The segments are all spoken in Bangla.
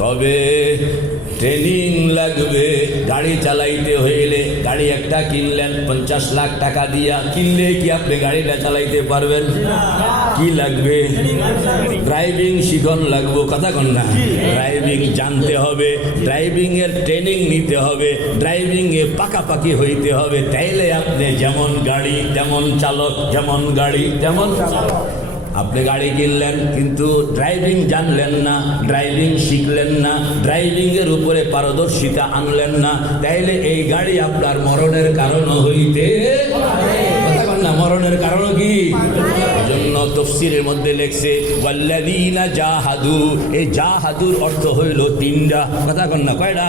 তবে ট্রেনিং লাগবে। গাড়ি চালাইতে হইলে, গাড়ি একটা কিনলেন 50 লাখ টাকা দিয়া, কিনলে কি আপনি গাড়িটা চালাইতে পারবেন? কি লাগবে? ড্রাইভিং শিখন লাগবো, কথা কন না? ড্রাইভিং জানতে হবে, ড্রাইভিং এর ট্রেনিং নিতে হবে, ড্রাইভিং এ পাকাপাকি হইতে হবে। তাইলে আপনি যেমন গাড়ি তেমন চালক, যেমন গাড়ি তেমন চালক। আপনি গাড়ি কিনলেন কিন্তু ড্রাইভিং জানলেন না, ড্রাইভিং শিখলেন না, ড্রাইভিং এর উপরে পারদর্শিতা আনলেন না, তাইলে এই গাড়ি আপনার মরণের কারণ হইতে না। মরণের কারণ কি? এজন্য তাফসীরের মধ্যে লেখছে ওয়াল্লাযীনা জাহাদু। এই জাহাদুর অর্থ হইল তিনটা, কথা কন না? কয়টা?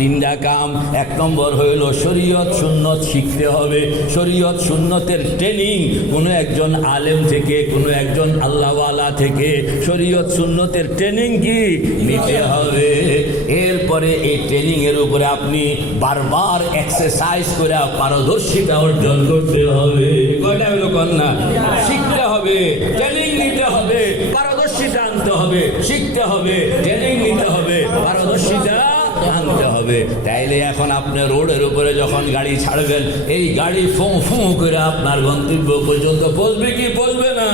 তিনটা কাম। এক নম্বর হইল শরীয়ত সুন্নত শিখতে হবে। শরীয়ত সুন্নতের ট্রেনিং কোনো একজন আলেম থেকে, কোনো একজন আল্লাহওয়ালা থেকে শরীয়ত সুন্নতের ট্রেনিং কি নিতে হবে। এরপরে এই ট্রেনিং এর উপরে আপনি বারবার এক্সারসাইজ করে পারদর্শিতা অর্জন করতে হবে। কয়টা হলো কন্যা? শিখতে হবে, ট্রেনিং নিতে হবে, পারদর্শিতা আনতে হবে। শিখতে হবে, ট্রেনিং নিতে হবে, পারদর্শিতা আনতে হবে। তাইলে এখন আপনি রোডের উপরে যখন গাড়ি ছাড়বেন, এই গাড়ি ফু ফু করে আপনার গন্তব্য পর্যন্ত পৌঁছবে কি পৌঁছবে না?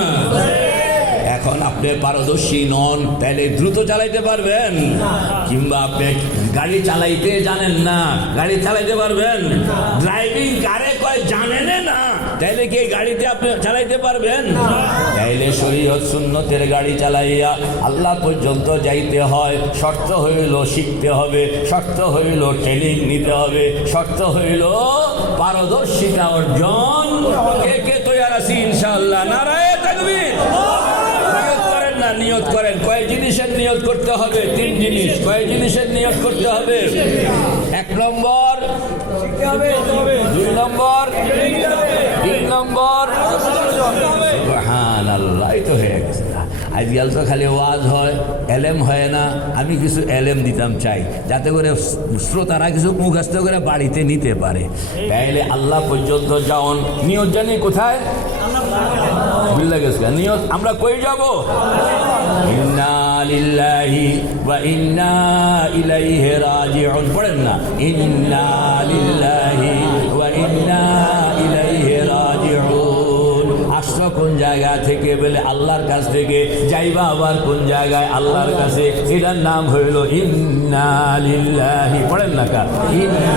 এখন আপনি পারদর্শী নন, তাহলে দ্রুত চালাইতে পারবেন? কিংবা আপনি গাড়ি চালাইতে জানেন না, গাড়ি চালাইতে পারবেন? ড্রাইভিং কারে কয় জানেন না, তাইলে কি গাড়িতে আপনি চালাইতে পারবেন? তাইলে শরীয়ত সুন্নতের গাড়ি চালাইয়া আল্লাহ পর্যন্ত যাইতে হয়। শর্ত হইল শিখতে হবে, শর্ত হইল ট্রেনিং নিতে হবে, শর্ত হইল পারদর্শিতা অর্জন। কে কে তৈয়ার আছি ইনশাআল্লাহ? নারায়ে তাকবীর। নিয়ত করেন। কয় জিনিসের নিয়ত করতে হবে? 3 জিনিস। কয় জিনিসের নিয়ত করতে হবে? 1 নম্বর, 2 নম্বর, 3 নম্বর। সুবহানাল্লাহ, এই তো হয়ে গেছে। আজকাল তো খালি ওয়াজ হয়, এলেম হয় না। আমি কিছু এলেম দিতাম চাই, যাতে করে শ্রোতারা কিছু মুখস্থ করে বাড়িতে নিতে পারে। তাইলে আল্লাহ পর্যন্ত যাওন। নিয়ত জানি কোথায়? নিয়ত আমরা কই যাব? ইন্না লিল্লাহি ওয়া ইন্না ইলাইহি রাজিউন। পড়েন না? ইন্না লিল্লাহি ওয়া ইন্না ইলাইহি রাজিউন। আসছো কোন জায়গা থেকে? বলে আল্লাহর কাছ থেকে। যাইবা আবার কোন জায়গায়? আল্লাহর কাছে। এটার নাম হইল ইন্না লিল্লাহি। পড়েন না? কা ইন্না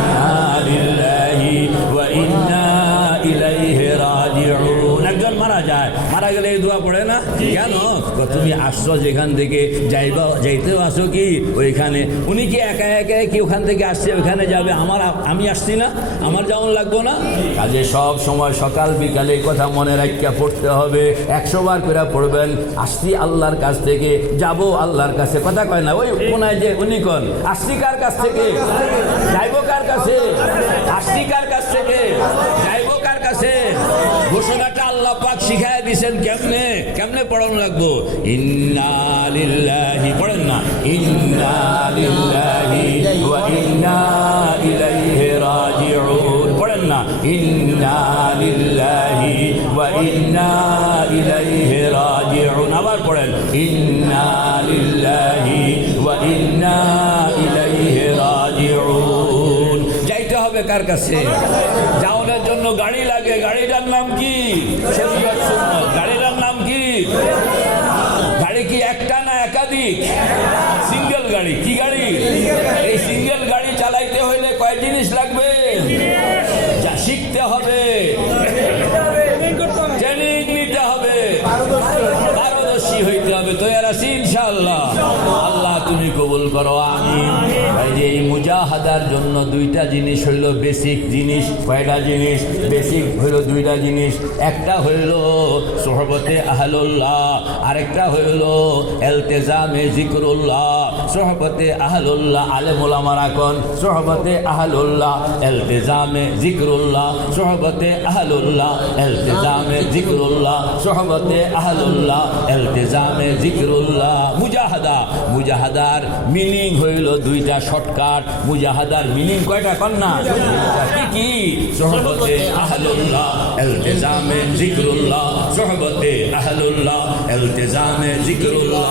লিল্লাহি ওয়া ইন্না ইলাইহি রাজিউন। একজন মারা যায়, মারা গেলে এই দোয়া পড়ে না কেন? তুমি আসছো যেখান থেকে, যাইতেও আসো কি ওইখানে। উনি কি একা একা কি ওখান থেকে আসছে ওইখানে যাবে? আমি আসছি না, আমার যেমন লাগবো না? কাজে সব সময় সকাল বিকালে কথা মনে রাখিয়া পড়তে হবে। 100 বার করে পড়বেন। আসছি আল্লাহর কাছ থেকে, যাব আল্লাহর কাছে। কথা কয় না? ওই কোনায় যে উনি কোন আসছি কার কাছ থেকে, যাইব কার কাছে? আসছি কার কাছ থেকে, যাইব কার কাছে? ঘোষণাটা আল্লাহ পাক শিখায় দিয়েছেন। কেমনে কেমনে পড়ানো লাগবো? ইন্না লিল্লাহি। পড়েন না? ইন্না লিল্লাহি ওয়া ইন্না ইলাইহি রাজিউন। পড়েন না? ইন্না লিল্লাহি ওয়া ইন্না ইলাইহি রাজিউন। আবার পড়েন ইন্না লিল্লাহি ওয়া ইন্না ইলাইহি রাজিউন। যাইতে হবে কার কাছে? যাওয়ার জন্য গাড়ি লাগে। গাড়িটার নাম কি? শরীয়ত সুন্নাত। গাড়িটার নাম কি? গাড়ি কি একটা না একাধিক? সিঙ্গেল গাড়ি। কি গাড়ি? এই সিঙ্গেল গাড়ি চালাইতে হইলে কয় জিনিস লাগবে? যা শিখতে হবে, ট্রেনিং নিতে হবে, পারদর্শী হইতে হবে। তৈয়ার আছি ইনশাআল্লাহ? আল্লাহ তুমি কবুল করো, আমিন। এই মুজাহাদার জন্য 2টা জিনিস হইল বেসিক জিনিস। কয়টা জিনিস? বেসিক হইল 2টা জিনিস। একটা হইল সোহবতে আহলুল্লাহ, আরেকটা হইল ইলতিজামে জিকরুল্লাহ। সোহবতে আহলুল্লাহ আলেম ওলামারা কোন? সোহবতে আহলুল্লাহ ইলতিজামে জিকরুল্লাহ। সোহবতে আহলুল্লাহ ইলতিজামে জিকরুল্লাহ। সোহবতে আহলুল্লাহ ইলতিজামে জিকরুল্লাহ। মুজাহাদা, মুজাহাদার মিনিং হইল 2টা শর্টকাট। মুজাহাদার মিনিং কয়টা কন্যা? কি কি? সোহবতে আহলুল্লাহ ইলতিজামে জিকরুল্লাহ। সোহবতে আহলুল্লাহ ইলতিজামে জিকরুল্লাহ।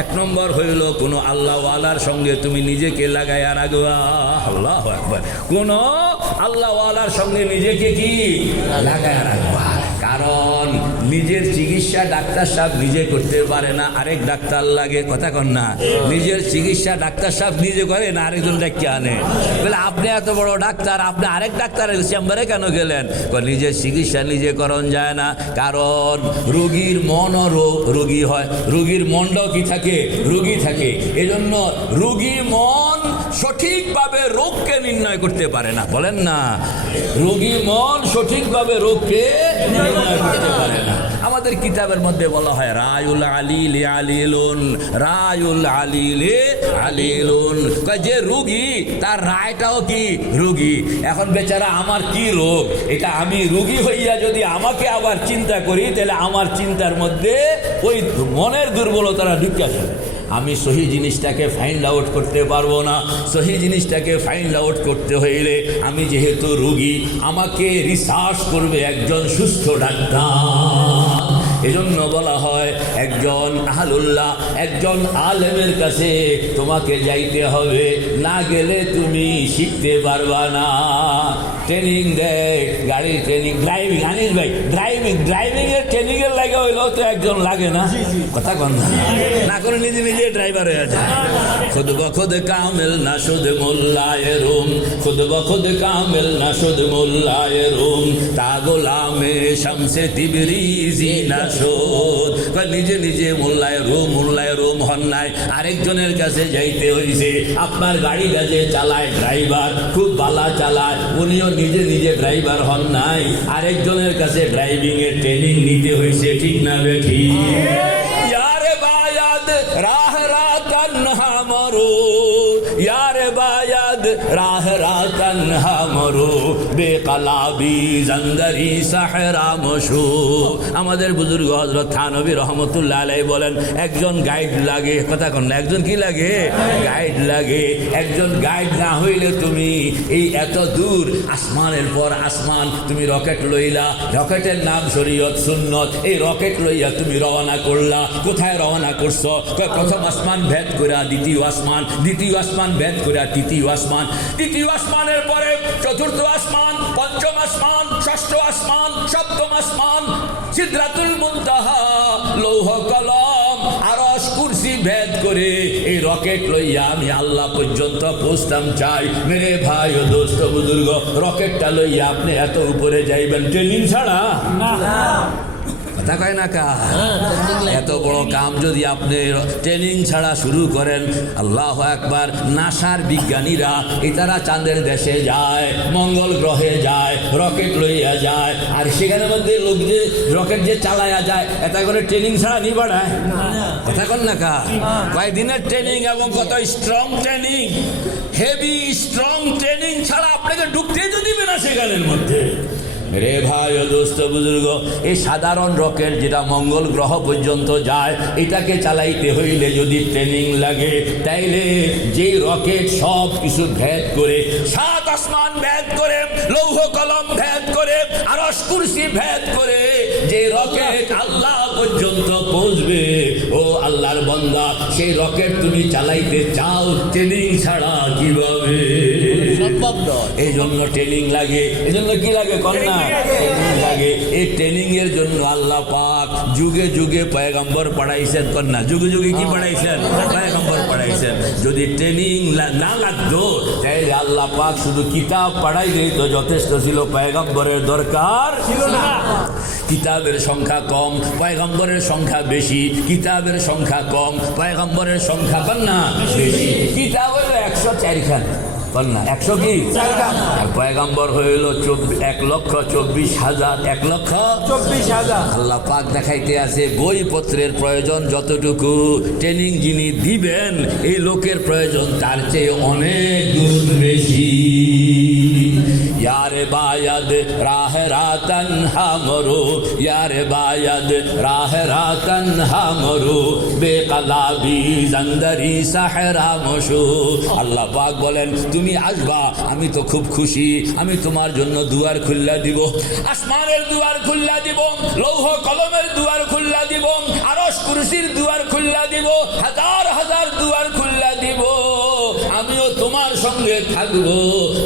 এক নম্বর হইল কোনো আল্লাহওয়ালার সঙ্গে তুমি নিজেকে লাগাইয়া রাখবা। আল্লাহু আকবার। কোনো আল্লাহওয়ালার সঙ্গে নিজেকে কি লাগাইয়া রাখবা। কারণ নিজের চিকিৎসা ডাক্তার সাহেব নিজে করতে পারে না, আরেক ডাক্তার লাগে। কথা কন না? নিজের চিকিৎসা ডাক্তার সাহেব নিজে করে না, আরেকজন ডাক্তার আনে। বলে আপনি এত বড় ডাক্তার, আপনি আরেক ডাক্তারের চেম্বারে কেন গেলেন? নিজের চিকিৎসা নিজে করণ যায় না। কারণ রোগীর মনও রোগী হয়, রোগীর মনটাও কি থাকে? রোগী থাকে। এজন্য রোগী মন সঠিকভাবে রোগকে নির্ণয় করতে পারে না। বলেন না, রোগী মন সঠিকভাবে রোগকে নির্ণয় করতে পারে না। আমাদের কিতাবের মধ্যে বলা হয় রায়ুল আলিল আলিলুন, রায়ুল আলিল আলিলুন। যে রোগী তার রায়টাও কি? রোগী। এখন বেচারা আমার কি রোগ, এটা আমি রোগী হইয়া যদি আমাকে আবার চিন্তা করি, তাহলে আমার চিন্তার মধ্যে ওই মনের দুর্বলতারা ঢুকে আসে। আমি সহি জিনিসটাকে ফাইন্ড আউট করতে পারবো না। সহি জিনিসটাকে ফাইন্ড আউট করতে হইলে আমি যেহেতু রোগী, আমাকে রিসার্চ করবে একজন সুস্থ ডাক্তার। এজন্য বলা হয় একজন আহলুল্লাহ, একজন আলেমের কাছে তোমাকে যাইতে হবে, না গেলে তুমি শিখতে পারবা না। ট্রেনিং দেয়, গাড়ির ট্রেনিং, ড্রাইভিং। আনিস ভাই, ড্রাইভিং এর ট্রেনিং এর লাগে হইলেও তো একজন লাগে না? কথা কন না করে নিজে নিজে ড্রাইভার হয়ে যায়। খুদ বখুদ কামিল না শুধ মোল্লায়ে রুম, খুদ বখুদ কামিল না শুধ মোল্লায়ে রুম, তা গোলামে শামসে তিবরিজি না শোধ। নিজে নিজে মোল্লায়ে রুম হন নাই, আরেকজনের কাছে যাইতে হইছে। আপনার গাড়িটা যে চালায় ড্রাইভার, খুব ভালো চালায়, উনিও নিজে নিজে ড্রাইভার হন নাই, আরেকজনের কাছে ড্রাইভিং এর ট্রেনিং নিতে হয়েছে। ঠিক না বেঠি? ইয়ারে বায়াদ রাহ তন্হা মরু, ইয়ারে বায়াদ রাহ তন্হা মরু, বেকালাবি জন্দরি সাহরা মশু। আমাদের বুজুর্গ হযরত থানবী রহমতুল্লাহ আলাইহি বলেন একজন গাইড লাগে। কথা কন না, একজন কি লাগে? গাইড লাগে। একজন গাইড না হইলে তুমি এই এত দূর আসমানের পর আসমান তুমি রকেট লইলা, রকেটের নাম শরীয়ত সুন্নত, এই রকেট লইয়া তুমি রওনা করলা। কোথায় রওনা করছো? প্রথম আসমান ভেদ করা দ্বিতীয় আসমান, দ্বিতীয় আসমান ভেদ করা তৃতীয় আসমান, তৃতীয় আসমানের পরে চতুর্থ আসমান, পঞ্চম আসমান, ষষ্ঠ আসমান, সপ্তম আসমান, সিদরাতুল মুনতাহা, লৌহ কলম, আরশ কুরসি ভেদ করে এই রকেট লইয়া আমি আল্লাহ পর্যন্ত পৌঁছতাম চাই। মেরে ভাই ও দোস্ত বুজুর্গ, রকেটটা লইয়া আপনি এত উপরে যাইবেন ট্রেনিং ছাড়া? কথা কয় না কা? এত বড় কাম যদি আপনি ট্রেনিং ছাড়া শুরু করেন, আল্লাহু আকবার। নাসার বিজ্ঞানীরা তারা চাঁদের দেশে যায়, মঙ্গল গ্রহে যায়, রকেট লইয়া যায়, আর সেখানের মধ্যে লোক যে রকেট যে চালায়া যায়, এটা করে ট্রেনিং ছাড়া নি বাড়ায়? কথা কন না কা? কয়েকদিনের ট্রেনিং এবং কত strong training, heavy strong training ছাড়া আপনাকে ঢুকতে তো দিবে না সেখানের মধ্যে। রে ভাই ও দোস্ত বুজুর্গ, এই সাধারণ রকেট যেটা মঙ্গল গ্রহ পর্যন্ত যায়, এটাকে চালাইতে হইলে যদি ট্রেনিং লাগে, তাইলে যে রকেট সব কিছু ভেদ করে, সাত আসমান ভেদ করে, লৌহ কলম ভেদ করে, আরশ কুরসি ভেদ করে যে রকেট আল্লাহ পর্যন্ত পৌঁছবে, ও আল্লাহর বান্দা, সেই রকেট তুমি চালাইতে চাও ট্রেনিং ছাড়া কিভাবে? সম্ভব নয়। এই জন্য ট্রেনিং লাগে। এই জন্য কি লাগে? কন্যা ট্রেনিং লাগে। এই ট্রেনিং এর জন্য আল্লাহ পাক যুগে যুগে পয়গম্বর পড়াইছেন। কন্যা যুগে যুগে কি পড়াইছেন? পয়গম্বর পড়াইছেন। যদি ট্রেনিং না লাগতো তাহলে আল্লাহ পাক শুধু কিতাব পড়াইলেই তো যথেষ্ট ছিল, পয়গম্বরের দরকার ছিল না। কিতাবের সংখ্যা কম, পয়গম্বরের সংখ্যা বেশি। কিতাবের সংখ্যা কম, পয়গম্বরের সংখ্যা কন্যা বেশি। কিতাব হলো 104 খান, কন্যা 100 কি? আর পয়গম্বর হইল 1,24,000, 1,24,000। আল্লাহ পাক দেখাইতে আছে বইপত্রের প্রয়োজন যতটুকু, ট্রেনিং যিনি দিবেন এই লোকের প্রয়োজন তার চেয়ে অনেক গুণ বেশি। यार बायद राह रातन हमरो यार बायद राह रातन हमरो बेकलाबी जंदरी सहरा मशो। আল্লাহ পাক বলেন তুমি আসবা, আমি তো খুব খুশি, আমি তোমার জন্য দুয়ার খুল্লা দিব, আসমানের দুয়ার খুল্লা দিব, লৌহ কলমের দুয়ার খুল্লা দিব, আরশ কুরসির দুয়ার খুল্লা দিব, হাজার হাজার দুয়ার খুল্লা দিব, আমিও তোমার সঙ্গে থাকবো।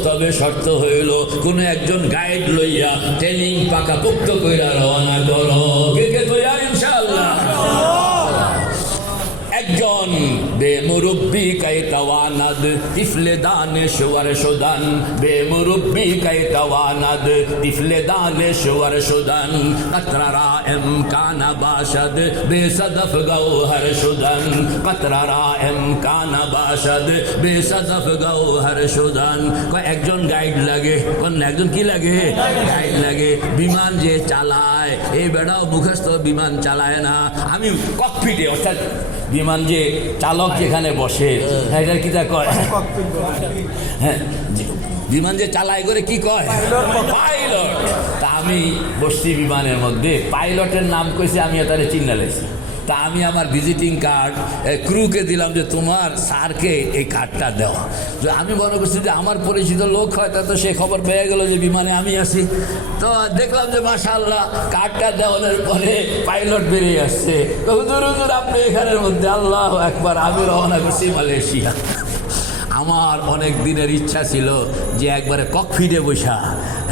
তবে শর্ত হইল কোন একজন গাইড লইয়া ট্রেনিং পাকাপোক্ত কইরা রওনা করো। কে কে তৈরি ইনশাআল্লাহ? একজন বেমুরব্বি কাইতাওয়ানাদ তিফলে দানেশ্বর সুদান বেমুরব্বি কাইতাওয়ানাদ তিফলে দানেশ্বর সুদান কতরা ইমকানা বাশদ বেসদফ গৌহর সুদান কতরা ইমকানা বাশদ বেসদফ গৌহর সুদান। একজন গাইড লাগে, কোন একজন কি লাগে? গাইড লাগে। বিমান যে চালায় এই বেড়াও মুখস্থ বিমান চালায় না। আমি ককপিটে অর্থাৎ বিমান যে চালক যেখানে বসে এটা কি তা কয়? হ্যাঁ, বিমান যে চালায় করে কি কয়? পাইলট। তা আমি বসছি বিমানের মধ্যে, পাইলটের নাম কইছে, আমি তারে চিন্তা লাইছি। তা আমি আমার ভিজিটিং কার্ড ক্রুকে দিলাম যে তোমার স্যারকে এই কার্ডটা দেওয়া। যে আমি মনে করছি যে আমার পরিচিত লোক হয়, তা তো সে খবর পেয়ে গেল যে বিমানে আমি আছি। তো দেখলাম যে মাশাআল্লাহ কার্ডটা দেওয়ানোর পরে পাইলট বেরিয়ে আসছে। তো হুজুর হুজুর আপনি এখানের মধ্যে, আল্লাহ একবার আমি রওনা করছি মালয়েশিয়া। আমার অনেক দিনের ইচ্ছা ছিল যে একবারে ককপিটে বসা,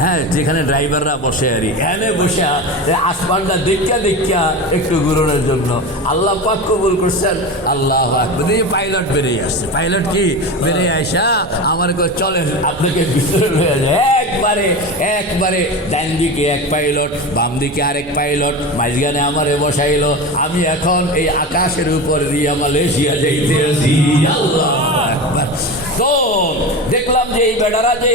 হ্যাঁ যেখানে ড্রাইভাররা বসে আর এখানে বসা আসমানটা দেখা দেখা একটু ঘুরানোর জন্য। আল্লাহ পাক কবুল করছেন। আল্লাহ পাইলট বেরিয়ে আসছে। পাইলট কি বেরিয়ে আসা আমার চলেন আপনাকে ভিতরে হয়ে যায়। একবারে একবারে ডান দিকে এক পাইলট, বাম দিকে আরেক পাইলট, মাঝখানে আমারে বসাইলো। আমি এখন এই আকাশের উপর দিয়ে মালয়েশিয়া যাইতে আছি। আল্লাহ একবার। তো দেখলাম যে এই বেটারা যে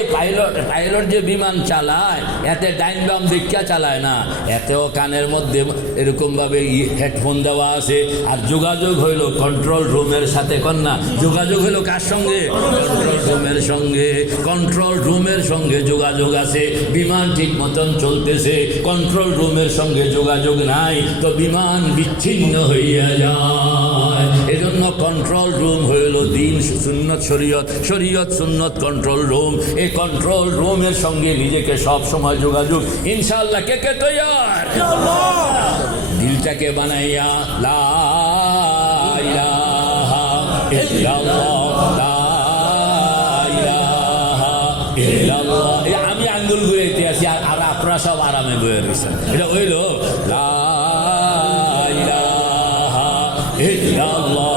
পাইলট যে বিমান চালায় এতে ডাইন বাম দীক্ষা চালায় না, এতেও কানের মধ্যে এরকম ভাবে হেডফোন দেওয়া আছে। আর যোগাযোগ হইল কন্ট্রোল রুমের সাথে। কন্যা যোগাযোগ হইল কার সঙ্গে? কন্ট্রোল রুমের সঙ্গে। কন্ট্রোল রুমের সঙ্গে যোগাযোগ আছে, বিমান ঠিক মতন চলতেছে। কন্ট্রোল রুমের সঙ্গে যোগাযোগ নাই তো বিমান বিচ্ছিন্ন হইয়া যায়। এজন্য কন্ট্রোল রুম হইল দিন সুন্নত শরীয়ত, শরীয়ত সুন্নত কন্ট্রোল রুম। এই কন্ট্রোল রুমের সঙ্গে নিজেকে সব সময় যোগাযোগ। ইনশাআল্লাহ কে কে তৈয়ার? দিলটাকে বানাইয়া লা ইলাহা ইল্লাল্লাহ, লা ইলাহা ইল্লাল্লাহ। আমি আঙ্গুল ঘুরাইতে আছি আর আপনারা সব আরামে বয়ে রয়েছেন। এটা হইল লা ইলাহা ইল্লাল্লাহ,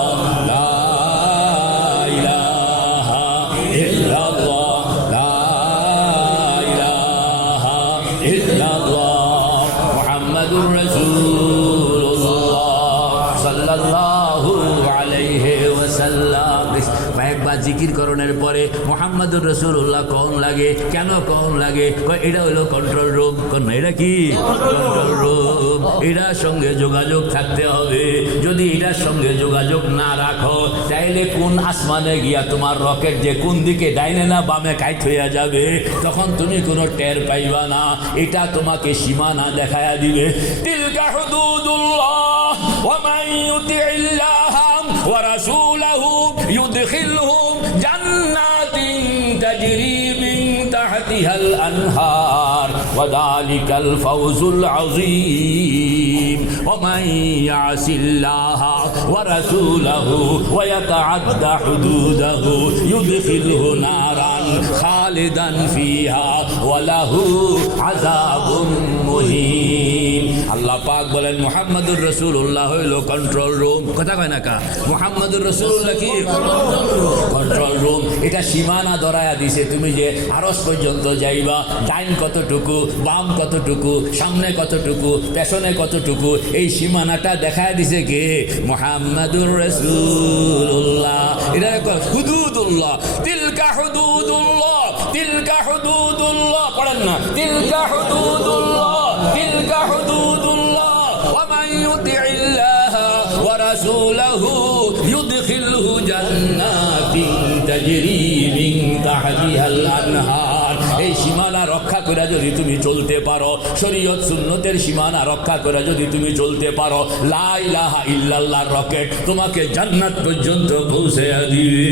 জিকির করণের পরে মুহাম্মাদুর রাসূলুল্লাহ কখন লাগে? কেন কখন লাগে? এটা হলো কন্ট্রোল রুম। এটা কি কন্ট্রোল রুম? এটার সঙ্গে যোগাযোগ থাকতে হবে। যদি এটার সঙ্গে যোগাযোগ না রাখো তাইলে কোন আসমানে গিয়া তোমার রকেট যে কোন দিকে ডাইনে না বামে কাইট হইয়া যাবে, তখন তুমি কোনো টের পাইবা না। এটা তোমাকে সীমানা দেখায়া দিবে। তিলকা হুদুদুল্লাহ ওয়া মান ইউতিইল্লাহ ওয়া রাসূলাহু ইউদখিলহুম জান্নাতিন তাজরি মিন তাহতিহাল আনহার ওয়া যালিকাল ফাওজুল আযীম। ওয়া মান ইয়াসিল্লাহ ওয়া রাসূলাহু ওয়া ইয়াতাআদ্দা হুদুদাহু ইউদখিলহু নারান খালিদান ফিহা ওয়া লাহু আযাবুন মুহিন। আল্লাহ পাক বলেন মুহাম্মাদুর রাসূলুল্লাহ হইল কন্ট্রোল রুম। কথা কয় না কা? মুহাম্মাদুর রাসূলুল্লাহ কি কন্ট্রোল রুম? এটা সীমানা ধরায়া দিছে। তুমি যে আরশ পর্যন্ত যাইবা, ডাইন কতটুকু, বাম কতটুকু, সামনে কতটুকু, পেছনে কতটুকু, এই সীমানাটা দেখায় দিছে কে? মুহাম্মাদুর রাসূলুল্লাহ। এটা হুদুদুল্লাহ। তিলকা হুদুদুল্লাহ, তিলকা হুদুদুল্লাহ। পড়েন না? তিলকা হুদুদুল্লাহ, তিলকা হুদুদুল্লাহ। ওয়া মান ইউতিইল্লাহ ওয়া রাসূলাহু ইউদখিলহু জান্নাতিন তাজরি মিন তাহতিহাল আনহার এই সীমানা রক্ষা করে যদি তুমি চলতে পারো, শরীয়ত সুন্নতের সীমানা রক্ষা করে যদি তুমি চলতে পারো, লা ইলাহা ইল্লাল্লাহর রকেট তোমাকে জান্নাত পর্যন্ত পৌঁছে দিবে।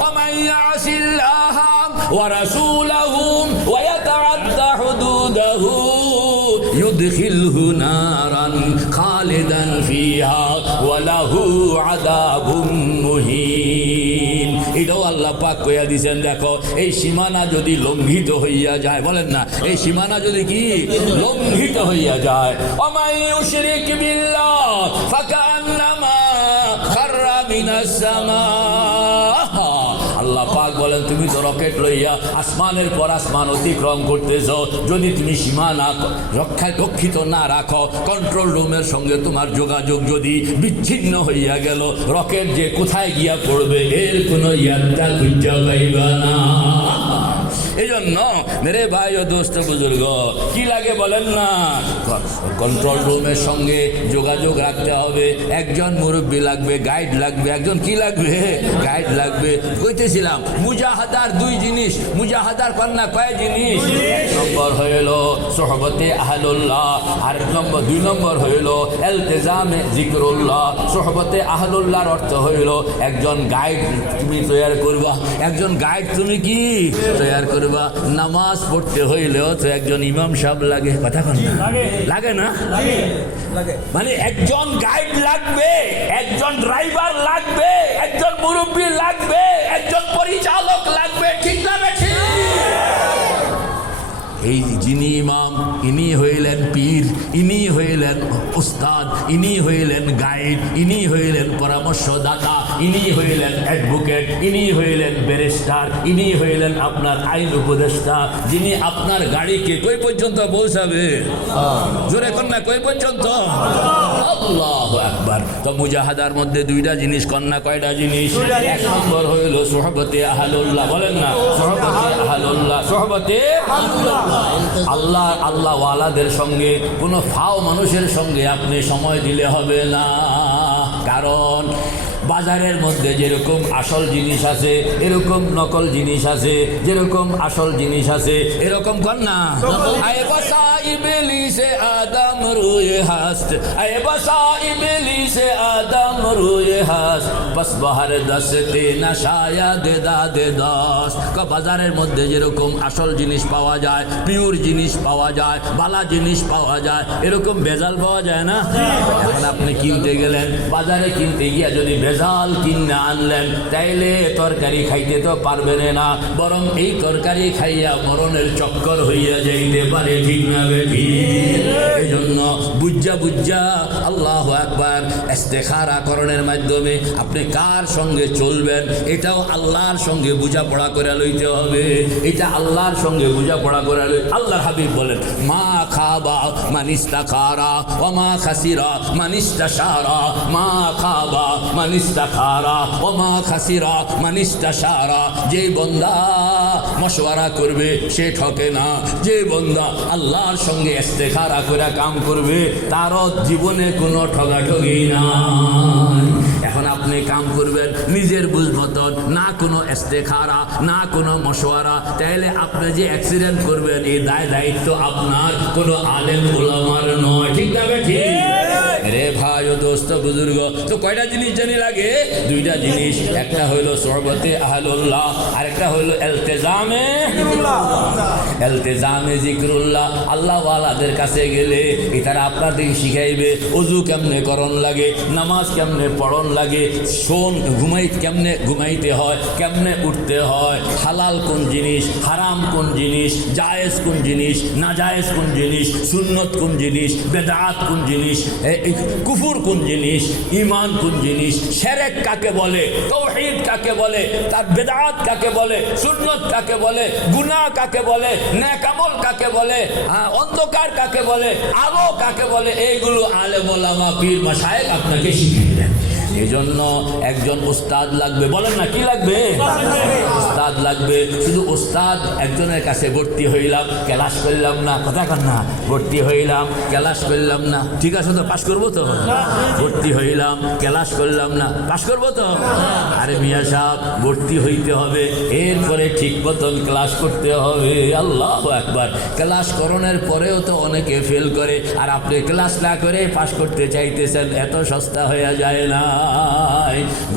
ওয়া মান ইয়াসিল্লাহা ওয়া রাসূলাহু ওয়া ইয়াতাআদ্দা হুদুদাহু ইউদখিলহু নারান খালিদান ফিহা ওয়া লাহু আযাবুম মুহিন। এটাও আল্লাহ পাক কইয়া দিয়েছেন, দেখো এই সীমানা যদি লঙ্ঘিত হইয়া যায়, বলেন না, এই সীমানা যদি কি লঙ্ঘিত হইয়া যায়, ওমাই ইউশরিক বিল্লাহ ফাকান্নামা খাররা মিনাস সামা। আল্লাহ পাক বলেন, তুমি তো রকেট লইয়া আসমানের পর আসমান অতিক্রম করতেছ, যদি তুমি সীমানা রক্ষিত না রাখো, কন্ট্রোল রুমের সঙ্গে তোমার যোগাযোগ যদি বিচ্ছিন্ন হইয়া গেল, রকেট যে কোথায় গিয়া পড়বে এর কোনো ইয়াত্রা খুঁজা পাইবা না। এই জন্য মেরে ভাই ও দোস্ত বুজুর্গ, কি লাগে বলেন না, কন্ট্রোল রুমের সঙ্গে যোগাযোগ রাখতে হবে, একজন মুরব্বী লাগবে, গাইড লাগবে, একজন কি লাগবে, গাইড লাগবে। কইতেছিলাম মুজাহাদার দুই জিনিস, মুজাহাদার কন্যা কয় জিনিস, এক নম্বর হইল সোহবতে আহলুল্লাহ, আর দুই নম্বর হইল ইলতিজামে যিকরুল্লাহ। সোহবতে আহলুল্লাহর অর্থ হইল একজন গাইড তুমি তৈরি করবা, একজন গাইড তুমি কি তৈরি করবা। নামাজ পড়তে হইলেও তো একজন ইমাম সাহেব লাগে, কথা কন না, লাগে না, মানে একজন গাইড লাগবে, একজন ড্রাইভার লাগবে, একজন মুরব্বী লাগবে, একজন পরিচালক লাগবে, ঠিক না ঠিক? এই যিনি ইমাম, ইনি হইলেন পীর, ইনি হইলেন উস্তাদ, ইনি হইলেন গাইড, ইনি হইলেন পরামর্শদাতা, ইনি হইলেন অ্যাডভোকেট, ইনি হইলেন ব্যারিস্টার, ইনি হইলেন আপনার আইন উপদেষ্টা, যিনি আপনার গাড়িকে কই পর্যন্ত পৌঁছাবে, জোরে কন্যা কই পর্যন্ত, আল্লাহু আকবার। তো মুজাহাদার মধ্যে দুইটা জিনিস, কন্যা কয়টা জিনিস, এক নম্বর হইল সোহবতে আহলুল্লাহ, বলেন না, সোহবতে আহলুল্লাহ, সোহবতে আল্লাহ, আল্লাহ ওয়ালাদের সঙ্গে, কোনো ফাও মানুষের সঙ্গে আপনি সময় দিলে হবে না। কারণ বাজারের মধ্যে যেরকম আসল জিনিস আছে এরকম নকল জিনিস আছে, যেরকম আসল জিনিস আছে এরকম কর না। আয় বসা ইবলিসে আদম রুয়ে হাস্ত, আয় বসা ইবলিসে আদম রুয়ে হাস্ত, বস বাহার দস্তে নশায়া দে দাদে দাস। বাজারের মধ্যে যেরকম আসল জিনিস পাওয়া যায়, পিওর জিনিস পাওয়া যায়, বালা জিনিস পাওয়া যায়, এরকম ভেজাল পাওয়া যায় না। এখন আপনি কিনতে গেলেন, বাজারে কিনতে গিয়া যদি ভেজাল কিনে আনলেন, তাইলে তরকারি খাইতে তো পারবেন না, বরং এই তরকারি খাইয়া মরণের চক্কর হইয়া যাইতে পারে, ঠিক না বেঠি? এই জন্য বুঝা বুঝা আল্লাহু আকবার ইস্তেখারা করণের মাধ্যমে আপনি কার সঙ্গে চলবেন এটাও আল্লাহর সঙ্গে বোঝাপড়া করে লইতে হবে, এটা আল্লাহর সঙ্গে বোঝাপড়া করে লই। আল্লাহর হাবিব বলেন, মা খাবা মানিস্তাখারা ওয়া মা খাসিরা মানিস্তাশারা, মা খাবা মানিস্তাখারা ওয়া মা খাসিরা মানিস্তাশারা। যে বান্দা মশওয়ারা করবে সে ঠকে না, যে বান্দা আল্লাহর সঙ্গে ইস্তেখারা করে কাম করবে তারও জীবনে কোনো ঠগাঠগি নাই। এখন আপনি কাম করবেন নিজের বুঝ মতন, না কোনো ইস্তেখারা, না কোনো মশওয়ারা, তাইলে আপনি যে অ্যাক্সিডেন্ট করবেন এই দায়িত্ব আপনার, কোনো আলেম ওলামার নয়, ঠিক না ঠিক? রে ভাই ও দোস্ত বুজুর্গ, তো কয়টা জিনিস জানি লাগে, দুইটা জিনিস, একটা হইল সোহবতে আহলুল্লাহ, আর একটা হইল ইলতিজামে যিকরুল্লাহ। আল্লাহ ওয়ালাদের কাছে গেলে এটারা আপনাদের শিখাইবে ওযু কেমনে করণ লাগে, নামাজ কেমনে পড়ন লাগে, কেমনে ঘুমাইতে হয়, কেমনে উঠতে হয়, হালাল কোন জিনিস, হারাম কোন জিনিস, জায়েজ কোন জিনিস, নাজায়েজ কোন জিনিস, সুন্নত কোন জিনিস, বেদাত কোন জিনিস, কুফুর কোন জিনিস, ঈমান কোন জিনিস, শিরক কাকে বলে, তাওহীদ কাকে বলে, তার বেদাত কাকে বলে, সুন্নত কাকে বলে, গুনাহ কাকে বলে, নেক আমল কাকে বলে, অন্ধকার কাকে বলে, আলো কাকে বলে, এইগুলো আলেম ওলামা পীর মাশায়েখ আপনাকে শিখিয়ে দেন। এজন্য একজন উস্তাদ লাগবে। বলেন না, কি লাগবে? উস্তাদ লাগবে। শুধু উস্তাদ একজনের কাছে ভর্তি হইলাম, ক্লাস করলাম না, কথা কন না, ভর্তি হইলাম, ক্লাস করলাম না, ঠিক আছে তো পাস করবো তো? ভর্তি হইলাম, ক্লাস করলাম না, পাস করবো তো? আরে মিয়া সাহেব, ভর্তি হইতে হবে, এরপরে ঠিক মতন ক্লাস করতে হবে। আল্লাহু আকবার। ক্লাস করণের পরেও তো অনেকে ফেল করে, আর আপনি ক্লাস না করে পাস করতে চাইতেছেন, এত সস্তা হয়ে যায় না।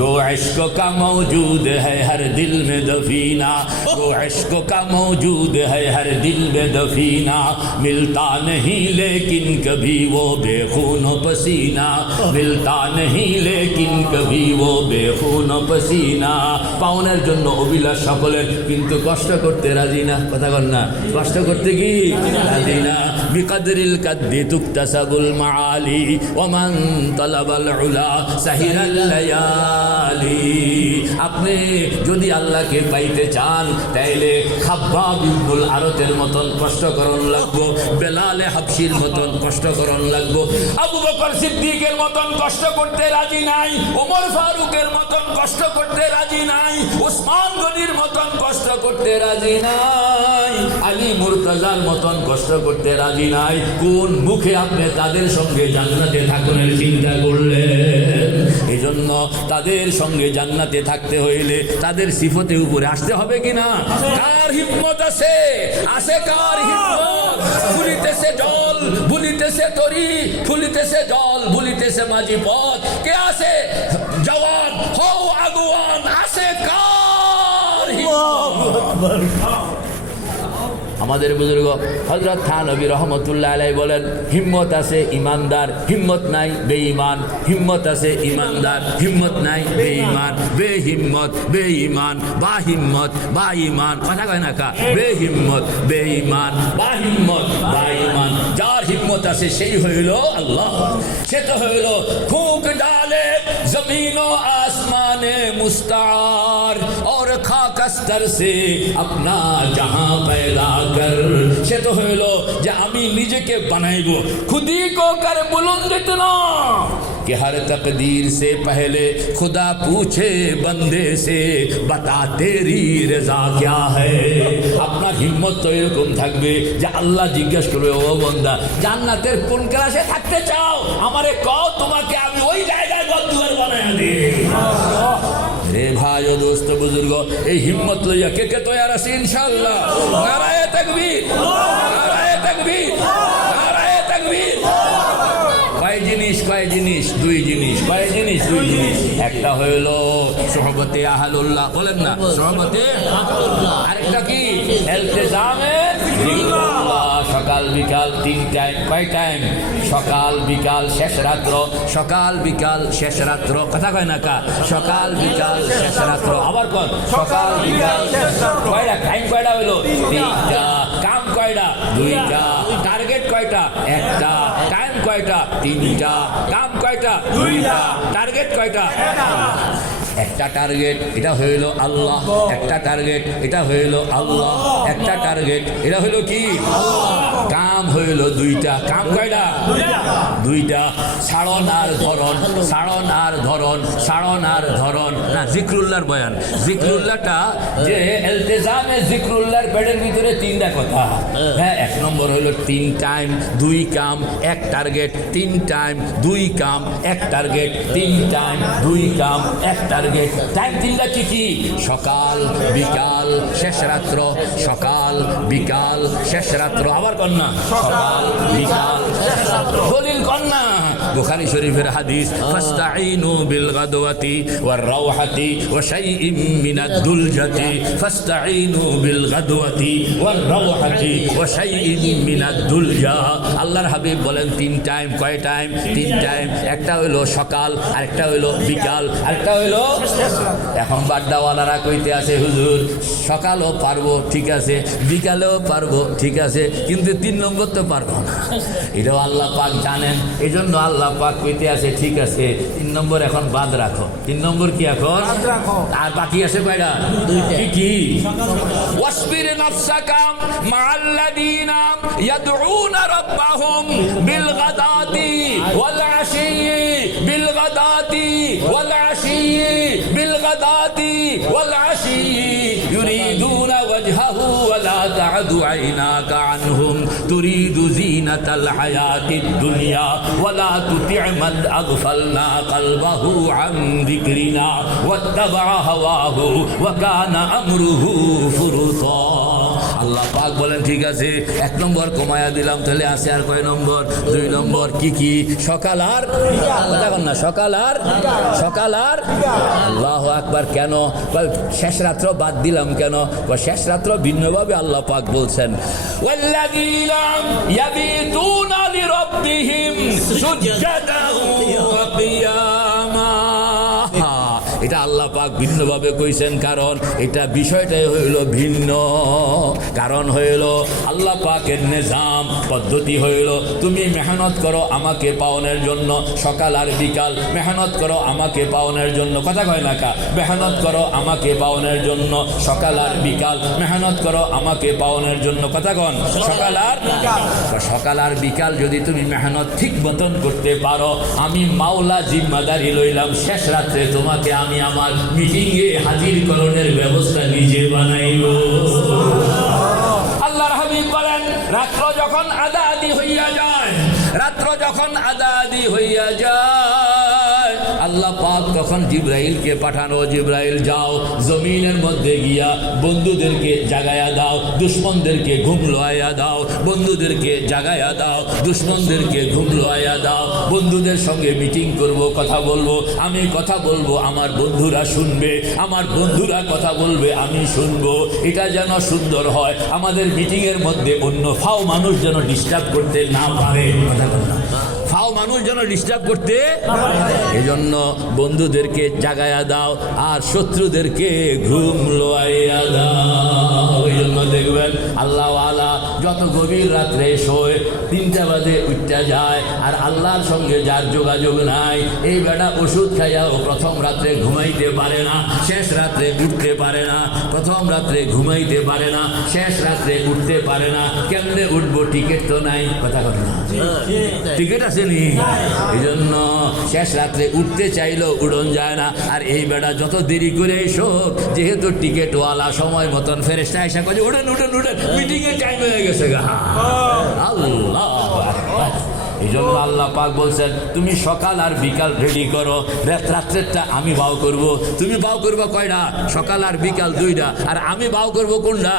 গো ইশক কা মৌজুদ হ্যায় হর দিল মে দফিনা, গো ইশক কা মৌজুদ হ্যায় হর দিল মে দফিনা, মিলতা नहीं लेकिन कभी वो बेखून पसीना, मिलता नहीं लेकिन कभी वो बेखून पसीना। পাওনের জন্য অভিলাষ সকলের, কিন্তু কষ্ট করতে রাজি না, কথা কন না, কষ্ট করতে কি রাজি না। বিকদরিল কাদ্দি তুকতাসাবুল মাআলি ওয়া মান তালাবাল উলা সাহিরাল লায়ালি। আপনি যদি আল্লাহকে পাইতে চান, তাইলে খাব্বাব ইবনুল আরতের মতন কষ্ট করন লাগবো, বেলালে হাবশির মতন কষ্ট করন লাগবো, আবু বকর সিদ্দিকের মতন কষ্ট করতে রাজি নাই, ওমর ফারুকের মতন কষ্ট করতে রাজি নাই, উসমান গনির মতন কষ্ট করতে রাজি নাই, আলী মুর্তজার মতন কষ্ট করতে রাজি নাই। কোন মুখে আপনি তাদের সঙ্গে জান্নাতে থাকার চিন্তা করলেন? এই জন্য তাদের সঙ্গে জান্নাতে থাকতে হইলে তাদের সিফতে উপরে আসতে হবে কিনা? কার হিম্মত আছে? আছে কার হিম্মত? ফুলিতেছে জল, ভুলিতেছে তরি, ফুলিতেছে জল, ভুলিতেছে মাঝি পথ, কে আছে? জওয়ান হও আগুয়ান, আছে কার হিম্মত? আমাদের বুজুর্গ হযরত থানবী রহমতুল্লাহ আলাইহি বলেন, হিম্মত আছে ইমানদার, হিম্মত নাই বেঈমান, হিম্মত আছে ইমানদার, হিম্মত নাই বেঈমান, বেহিম্মত বেঈমান, বা হিম্মত বা ঈমান, কথা কয় না কা, বেহিম্মত বেঈমান, বা হিম্মত বা ঈমান। যার হিম্মত আছে সেই হইল আল্লাহ, সে তো হইল ফুঁক ডালে জমিন ও আসমানে মুস্তার और खाक अस्तर से अपना जहां पैदा कर। সে তো হইল যে আমি নিজেকে বানাইব, খুদি কো কর বুলন্দ ইতনা कि हर तकदीर से पहले खुदा पूछे बंदे से बता तेरी रजा क्या है। আপনার হিম্মত তো এরকম থাকবে যে আল্লাহ জিজ্ঞেস করবে, ও বান্দা জান্নাতের কোন ক্লাসে থাকতে চাও, আমারে কও, তোমাকে আমি ওই জায়গায় ঘর বানায় দিই। রে ভাই ও দোস্ত বুজুর্গ, এই হিম্মত লইয়া কে কে তৈয়ার আছে ইনশাআল্লাহ? নারায়ে তাকবীর, নারায়ে তাকবীর, নারায়ে তাকবীর। কয় জিনিস, কয় জিনিস? দুই জিনিস। কয় জিনিস? দুই জিনিস। একটা হইল সোহবতে আহলুল্লাহ, বলেন না, সোহবতে আহলুল্লাহ। আরেকটা কি? ইলতিজামে জিকিরুল্লাহ। সকাল বিকাল 3 টাইম। কয় টাইম? সকাল বিকাল শেষ রাত্র, সকাল বিকাল শেষ রাত্র, কথা কয় না কা, সকাল বিকাল শেষ রাত্র। আবার কোন? সকাল বিকাল শেষ রাত্র। কয়টা টাইম? কয়টা হইল? 3টা। কাম কয়টা? 2টা। টার্গেট কয়টা? 1টা। টাইম কয়টা? 3টা। কাম কয়টা? 2টা। টার্গেট কয়টা? একটা টার্গেট, এটা হইল আল্লাহ। একটা টার্গেট, এটা হইল আল্লাহ। একটা টার্গেট, এটা হইল কি? কাম হইল 2টা। কাম কয়টা? 2টা। সাড়ন আর ধরন, সাড়ন আর ধরন, সাড়ন আর ধরন। না, জিক্রুল্লাহর বয়ান। জিক্রুল্লাহটা যে ইলতিজামে জিক্রুল্লাহর পেটের ভিতরে 3টা কথা। হ্যাঁ, 1 নম্বর হইল 3 টাইম 2 কাম 1 টার্গেট, 3 টাইম 2 কাম 1 টার্গেট, 3 টাইম 2 কাম 1 টার্গেট। টাইম 3টা কি কি? সকাল বিকাল শেষ রাত্র, সকাল বিকাল শেষ রাত্র। আবার কন্যা, সকাল বিকাল শেষ রাত্র। দলিল কন্যা বুখারী শরীফের হাদিস, ফাস্তাঈনু বিল গাদওয়াতি ওয়ার রাওহাতি ওয়া শাইইম মিনাদ দুলজাতি, ফাস্তাঈনু বিল গাদওয়াতি ওয়ার রাওহাতি ওয়া শাইইম মিনাদ দুলজা। আল্লাহর হাবিব বলেন 3 টাইম। কয় টাইম? 3 টাইম। একটা হইলো সকাল, আরেকটা হইলো বিকাল, আরেকটা হইলো। এখন বাড্ডাওয়ালারা কইতে আছে, হুজুর সকালও পারবো, ঠিক আছে, বিকালেও পারবো, ঠিক আছে, কিন্তু 3 নম্বর তো পারবো না। এটাও আল্লাহ পাক জানেন। এই জন্য আল্লাহ আল্লাহ পাক কইতে আছে ঠিক আছে 3 নম্বর এখন বাদ রাখো। 3 নম্বর কি এখন? আর বাকি আছে কয়টা? কি কি? ওয়াসবির নাফসাকা মাআল্লাযীনা ইয়াদউনা রাব্বাহুম বিল গাদাতি ওয়াল আশিয়্যি বিল গাদাতি ওয়াল আশিয়্যি বিল গাদাতি ওয়াল আশিয়্যি ইউরিদুনা ওয়াজহাহু ওয়া লা তা'দু আইনাকা আনহুম তুরিদু যিনাতাল হায়াতিদ দুনিয়া ওয়া লা তুতি' মান আগফালনা কলবাহু আন যিকরিনা ওয়াত্তাবা হাওয়াহু ওয়া কানা আমরুহু ফুরুতা। আল্লাহ পাক বলেন ঠিক আছে 1 নম্বর কমায়া দিলাম, তাহলে আছে আর কয় নম্বর? 2 নম্বর কি কি? সকাল আর দেখুন না, সকাল আর আল্লাহু আকবার। কেন শেষ রাত্র বাদ দিলাম কেন? শেষ রাত্র ভিন্নভাবে আল্লাহ পাক বলছেন ওয়াল্লাযীনা ইয়াবিতুনা লিরাব্বিহিম সুজদান ওয়া কিয়ামা। এটা আল্লাহ পাক ভিন্নভাবে কইছেন, কারণ এটা বিষয়টাই হইল ভিন্ন। কারণ হইল আল্লাহ পাকের নিজাম পদ্ধতি হইল তুমি মেহনত করো আমাকে পাওয়ানোর জন্য, সকাল আর বিকাল মেহনত করো আমাকে পাওয়ানোর জন্য। কথা কয় না কা? মেহনত করো আমাকে পাওয়ানোর জন্য, সকাল আর বিকাল মেহনত করো আমাকে পাওয়ানোর জন্য। কথা কন? সকাল আর বিকাল যদি তুমি মেহনত ঠিক মতন করতে পারো, আমি মাওলা জিম্মাদারি লইলাম শেষ রাত্রে তোমাকে আমি আমার মিটিংয়ে হাজির করণের ব্যবস্থা নিজে বানাইব। আল্লাহর হাবিব বলেন রাত্র যখন আদা-আদি হইয়া যায় আল্লাহ পাক তখন জিবরাইলকে পাঠানো, জিবরাইল যাও জমিনের মধ্যে গিয়া বন্ধুদেরকে জাগায়া দাও, দুশ্মনদেরকে ঘুম লোয়াইয়া দাও, বন্ধুদেরকে জাগায়া দাও, দুশ্মনদেরকে ঘুম লোয়াইয়া দাও। বন্ধুদের সঙ্গে মিটিং করব, কথা বলবো, আমি কথা বলবো, আমার বন্ধুরা শুনবে, আমার বন্ধুরা কথা বলবে, আমি শুনবো। এটা যেন সুন্দর হয়, আমাদের মিটিংয়ের মধ্যে অন্য ফাও মানুষ যেন ডিস্টার্ব করতে না পারে। ফাও মানুষ যেন ডিস্টার্ব করতে, এজন্য বন্ধুদেরকে জাগায়া দাও আর শত্রুদেরকে ঘুম লোয়াইয়া দাও। ওই জন্য দেখবেন আল্লাহ আলা যত গভীর রাত্রে শোয় 3টা বাজে উঠতে যায়, আর আল্লাহর সঙ্গে যার যোগাযোগ নাই এই বেটা ওষুধ খাইয়াও প্রথম রাত্রে ঘুমাইতে পারে না, শেষ রাত্রে উঠতে পারে না। প্রথম রাত্রে ঘুমাইতে পারে না, শেষ রাত্রে উঠতে পারে না। কেমনে উঠবো? টিকিট তো নাই। কথা কথা না, টিকিট আছে নি? এই জন্য শেষ রাত্রে উঠতে চাইলেও উড়ন যায় না। আর এই বেটা যত দেরি করে শোক, যেহেতু টিকিটওয়ালা সময় মতন ফেরেশতা এসে কয়ে উঠেন উঠেন উঠেন, মিটিং এর টাইম হয়ে গেছে গা। আল্লাহ এই জন্য আল্লাহ পাক বলছেন তুমি সকাল আর বিকাল রেডি করো, রাত্রেরটা আমি বাও করব। তুমি বাও করবো কয়টা? সকাল আর বিকাল 2টা, আর আমি বাও করব কোনটা?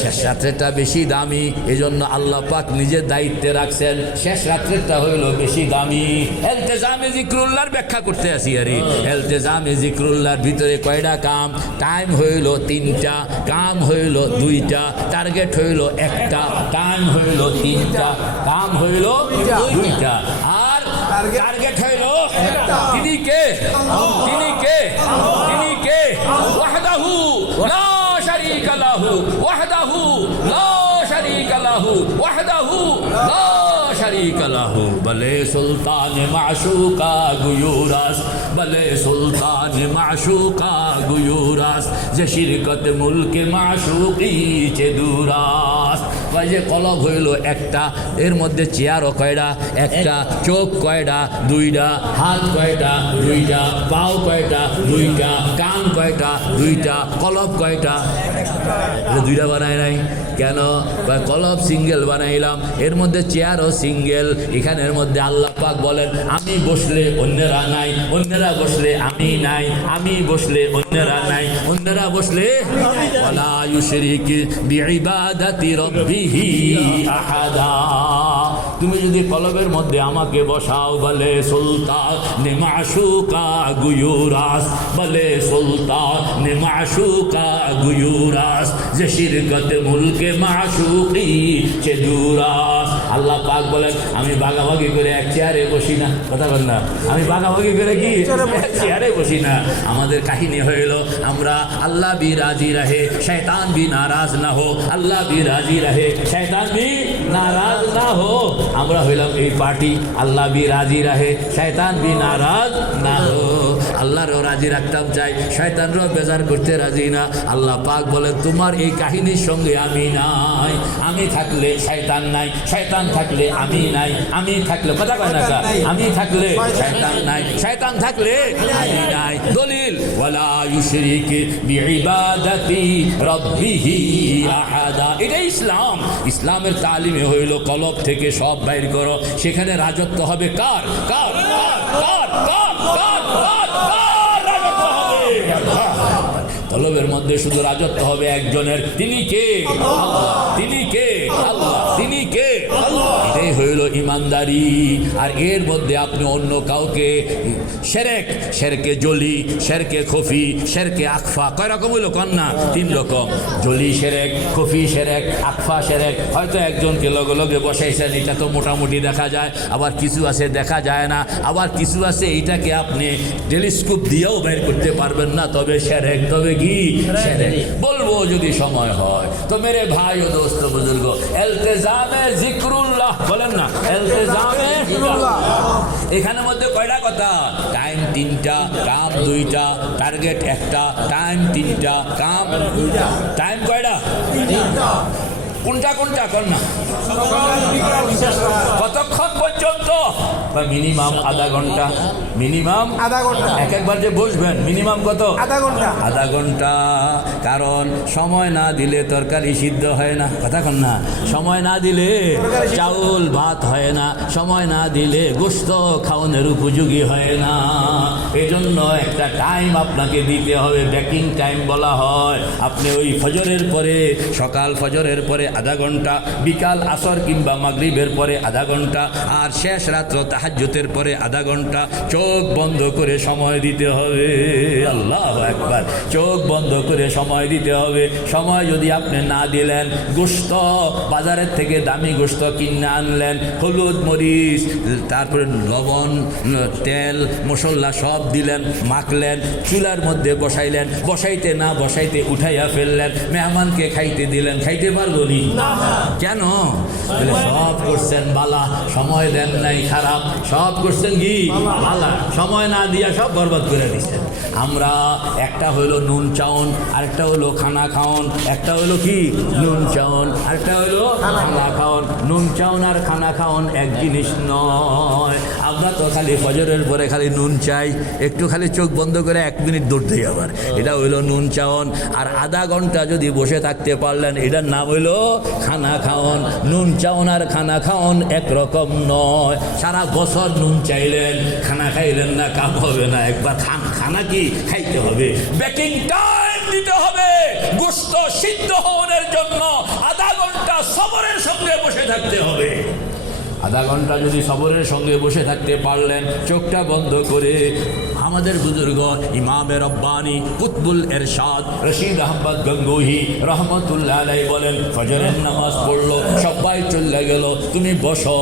শেষ রাত্রেরটা বেশি দামি। এই জন্য আল্লাহ পাক নিজের দায়িত্বে রাখছেন শেষ রাত্রেরটা হইল বেশি দামি। ইলতিজামে জিক্রুল্লাহর ব্যাখ্যা করতে আসি। আরে ইলতিজামে জিক্রুল্লাহর ভিতরে কয়টা কাম? টাইম হইল 3টা, কাম হইল 2টা, টার্গেট হইল 1টা, টাইম হইল 3টা, কাম হইল 2টা, আর টার্গেট হইল তিনি কে? তিনি কে? তিনি কে? ওয়াহদাহু লা শারীকা লাহু, ওয়াহদাহু লা শারীকা লাহু, ওয়াহদাহু লা শারীকা লাহু। বলে সুলতানে মাশুকা গুয়ুরাস, বলে সুলতানে মাশুকা গুয়ুরাস, যে শিরকত মুলকে মাশুকি চে দুরাস। যে কলব হইল 1টা, এর মধ্যে চেয়ারও কয়টা? 1টা, চোখ কয়টা? 2টা, হাত কয়টা? 2টা, পাও কয়টা? 2টা, কান কয়টা? 2টা, কলব কয়টা? 2টা বানায় নাই কেন? কলব সিঙ্গেল বানাইলাম, এর মধ্যে চেয়ারও সিঙ্গেল। এখানের মধ্যে আল্লাহ পাক বলেন আমি বসলে অন্যরা নাই, অন্যরা বসলে আমি নাই, আমি বসলে অন্যরা নাই, অন্যরা বসলে ওয়ালা ইউশরিক বিইবাদাতি রাব্বিহি আহাদা। তুমি যদি কলবের মধ্যে আমাকে বসাও, বলে সুলতান মাশুকা গুয়ুরাস, বলে সুলতান মাশুকা গুয়ুরাস, যে শিরকত মুলকে মাশুকি চে দুরাস। আল্লাহ পাক বলেন আমি ভাগাভাগি করে এক চেয়ারে বসি না। কথা বল না, আমি ভাগাভাগি করে কি এক চেয়ারে বসি না। আমাদের কাহিনী হইল আমরা আল্লাহ भी राजी रहे शैतान भी नाराज ना हो, अल्लाह भी राजी रहे शैतान भी नाराज ना हो। আমরা হইলাম এই পার্টি, আল্লাহ বি রাজি রাহে শয়তান বি নারাজ না হো। আল্লাহরও রাজি রাখতাম চাই, শয়তানরও বেজার করতে রাজি না। আল্লাহ পাক বলে তোমার এই কাহিনীর সঙ্গে আমি নাই, আমি থাকলে শয়তান নাই, শয়তান থাকলে আমি নাই, আমি থাকলে কথা কয় না কা, আমি থাকলে শয়তান নাই, শয়তান থাকলে আমি নাই। দলিল ওয়ালা ইউশরিক বিইবাদাতি রাব্বিহি আহাদা। এটা ইসলাম। ইসলামের তালিমে হইল কলব থেকে সব বাইর করো, সেখানে রাজত্ব হবে কার কার কার কার কার কার কার কার রাজত্ব হবে? কলবের মধ্যে শুধু রাজত্ব হবে একজনের, তিনি কে? আল্লাহ। তিনি কে? আল্লাহ। তিনি কে? আল্লাহ। এটাই হইল ইমানদারি। আর এর মধ্যে আপনি অন্য কাউকে শিরক, শিরকে জলি, শিরকে খফি, শিরকে আকফা, কয় রকম হইল কন্যা? 3 রকম। জলি শিরক, খফি শিরক, আকফা শিরক। হয়তো একজনকে লগে লগে বসাইছেন, এটা তো মোটামুটি দেখা যায়, আবার কিছু আছে দেখা যায় না, আবার কিছু আছে এটাকে আপনি টেলিস্কোপ দিয়েও বের করতে পারবেন না, তবে শিরক। তবে কি শিরক? বলবো যদি সময় হয় তো মেরে ভাই ও দোস্ত বুজুর্গ, ইলতিজামে জিক্রুল্লাহ বলেন না, ইলতিজামে জিক্রুল্লাহ। এখানের মধ্যে কয়টা কথা? টাইম 3টা, কাম 2টা, টার্গেট 1টা, টাইম 3টা, কাম 2টা। টাইম কয়টা? 3টা। কোনটা কোনটা কর না? কতক্ষণ পর্যন্ত? মিনিমাম আধা ঘন্টা, মিনিমাম আধা ঘন্টা। একবার যে বসবেন মিনিমাম কত? আধা ঘন্টা। আধা ঘন্টা। কারণ সময় না দিলে তরকারি সিদ্ধ হয় না, কথা কন না। সময় না দিলে চাউল ভাত হয় না, সময় না দিলে গোশত খাওয়ানোর উপযোগী হয় না। এজন্য একটা টাইম আপনাকে দিতে হবে, বেকিং টাইম বলা হয়। আপনি ওই ফজরের পরে, সকাল ফজরের পরে আধা ঘন্টা, বিকাল আসর কিংবা মাগরিবের পরে আধা ঘন্টা, আর শেষ রাত্র তাহাজ্জুদের পরে আধা ঘন্টা চোখ বন্ধ করে সময় দিতে হবে। আল্লাহু আকবার। চোখ বন্ধ করে সময় দিতে হবে। সময় যদি আপনি না দিলেন, গোশত বাজারের থেকে দামি গোশত কিনে আনলেন, হলুদ মরিচ তারপরে লবণ তেল মশলা সব দিলেন, মাখলেন, চুলার মধ্যে বসাইলেন, বসাইতে না বসাইতে উঠাইয়া ফেললেন, মেহমানকে খাইতে দিলেন, খাইতে পারলো নি? কেন? সব করছেন বালা, সময় দেন নাই খারাপ, সব করছেন কি বালা, সময় না দিয়া সব বরবাদ করে দিচ্ছেন। আমরা একটা হইলো নুন চাউন, আরেকটা হইলো খানা খাওন, একটা হইলো কি নুন চাউন, আরেকটা হইলো খানা খাওন। নুন চাউন আর খানা খাওন এক জিনিস নয়। আমরা তো খালি ফজরের পরে খালি নুন চাই, একটু খালি চোখ বন্ধ করে 1 মিনিট দৌড়তে আবার, এটা হইলো নুন চাউন। আর আধা ঘন্টা যদি বসে থাকতে পারলেন, এটার নাম হইলো খানা খাওন। নুন চাউন আর খানা খাওন একরকম নয়। সারা বছর নুন চাইলেন, খানা খাইলেন না, কাম হবে না। একবার খানা কি খাইতে হবে, বেকিং টাইম দিতে হবে। গোশত সিদ্ধ হওয়ার জন্য আধা ঘন্টা সবরের সঙ্গে বসে থাকতে হবে। আধা ঘন্টা যদি সবরের সঙ্গে বসে থাকতে পারলেন, চোখটা বন্ধ করে, আমাদের বুজুর্গ ইমামে রব্বানি কুতবুল এরশাদ রশিদ আহমদ গঙ্গোহী রহমতুল্লাহ আলাইহি বলেন, ফজরের নামাজ পড়লো, সবাই চলে গেল, তুমি বসো,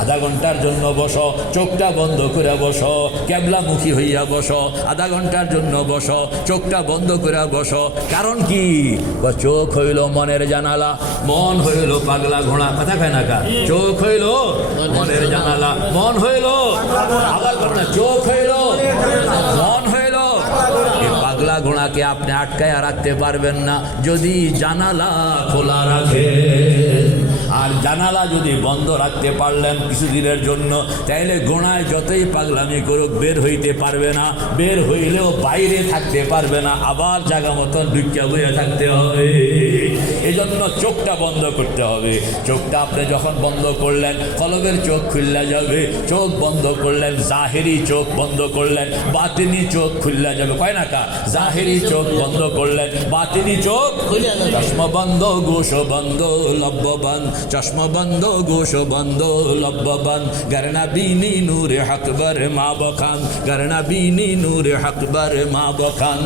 আধা ঘন্টার জন্য বসো, চোখটা বন্ধ করে বসো, ক্যাবলামুখী হইয়া বসো, আধা ঘন্টার জন্য বসো, চোখটা বন্ধ করে বসো। কারণ কি? চোখ হইল মনের জানালা, মন হইল পাগলা ঘোড়া, কথা কয় না কা? চোখ হইল মনের জানালা, মন হইল আবার না, চোখ হইল মন হইল। এই পাগলা ঘোড়াকে আপনি আটকায় রাখতে পারবেন না যদি জানালা খোলা রাখে। আর জানালা যদি বন্ধ রাখতে পারলেন কিছুদিনের জন্য, তাইলে ঘোড়ায় যতই পাগলামি করুক বের হইতে পারবে না, বের হইলেও বাইরে থাকতে পারবে না, আবার জায়গা মতন ঢুকিয়া বইয়া থাকতে হবে। এই জন্য চোখটা বন্ধ করতে হবে। চোখটা আপনি যখন বন্ধ করলেন, কলবের চোখ খুললা যাবে। চোখ বন্ধ করলেন, জাহেরি চোখ বন্ধ করলেন, বাতিনি চোখ খুললা যাবে, কয় না কা? জাহেরি চোখ বন্ধ করলেন, বাতিনি চোখ চশমা বন্ধ, গোশ বন্ধ, লব্ব বন্ধ, চশমা বন্ধ, গোশ বন্ধ, লব্ব বন্ধ। গরনা বিনি নূরে হকবর মা বখান, গরনা বিনি নূরে হকবর মা বখান।